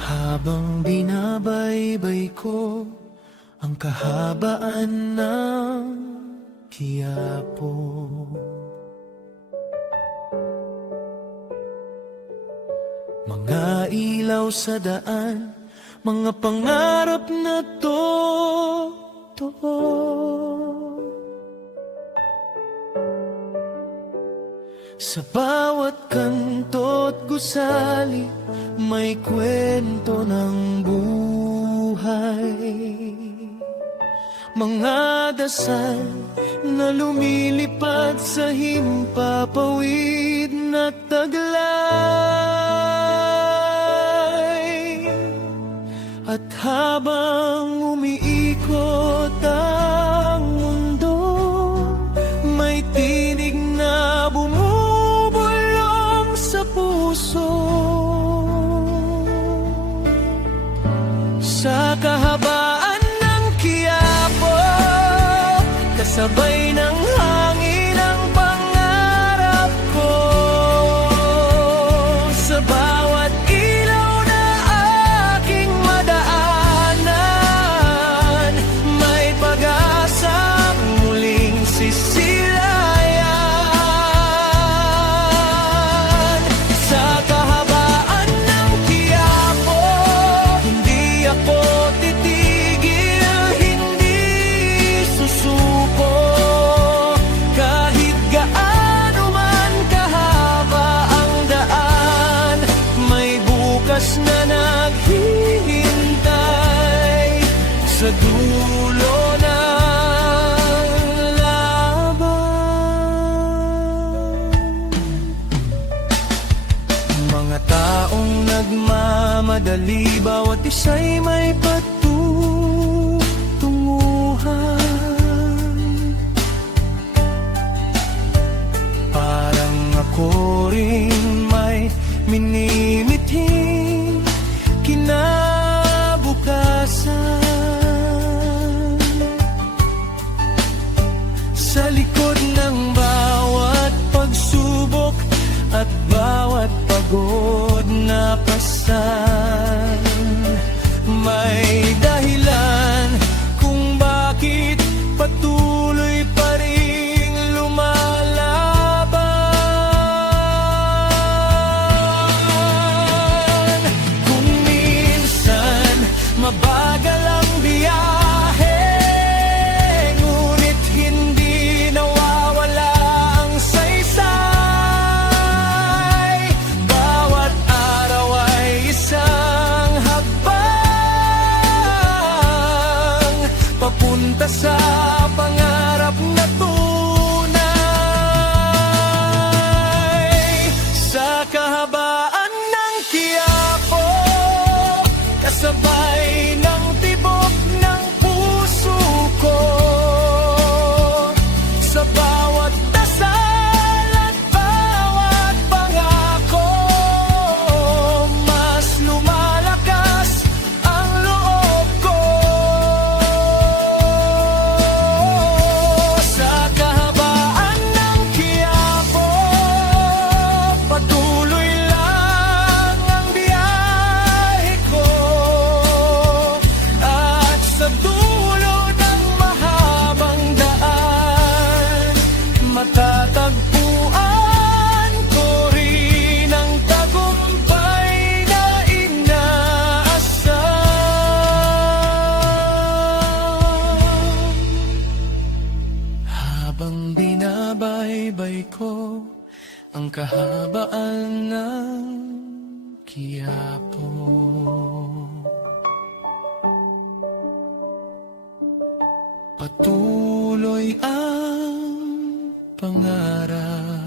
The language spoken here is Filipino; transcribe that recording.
Habang binabaybay ko ang kahabaan ng Quiapo, mga ilaw sa daan, mga pangarap na totoo. Sa bawat kanto't gusali, may kwento ng buhay. Mga dasal na lumilipad sa himpapawid na taglay. At habang umiikot ang mundo, may tinig na bumubulong sa puso. Sa kahabaan ng Quiapo, kasabay ng hangin ang pangarap ko. Sa bawat ilaw na aking madaanan, may pag-asang muling sisilayan. Sa kahabaan ng Quiapo, hindi ako titigil, hindi susuko. Kahit gaano man kahaba ang daan, may bukas na naghihintay sa dulo ng laban. Mga taong nagmamadali, bawat isa'y may patutunguhan. Parang ako rin may minimithing kinabukasan. Sa likod ng bawat pagsubok at bawat pagod na pasan, may dahilan kung bakit patuloy pa ring lumalaban. Kung minsan mabagal ang biyahe, ngunit hindi nawawala ang saysay. Bawat araw ay isang hakbang papunta sa pangarap na tunay. Sa kahabaan ng Quiapo, kasabay ng tibok ng puso ko. Sa bawat dasal at bawat pangako, mas lumalakas ang loob ko. Sa kahabaan ng Quiapo, patuloy lang ang biyahe ko. At sa dulo ng mahabang daan, matatagpuan ko rin ang tagumpay na inaasam. Habang binabaybay ko ang kahabaan ng Quiapo, patuloy ang pangarap.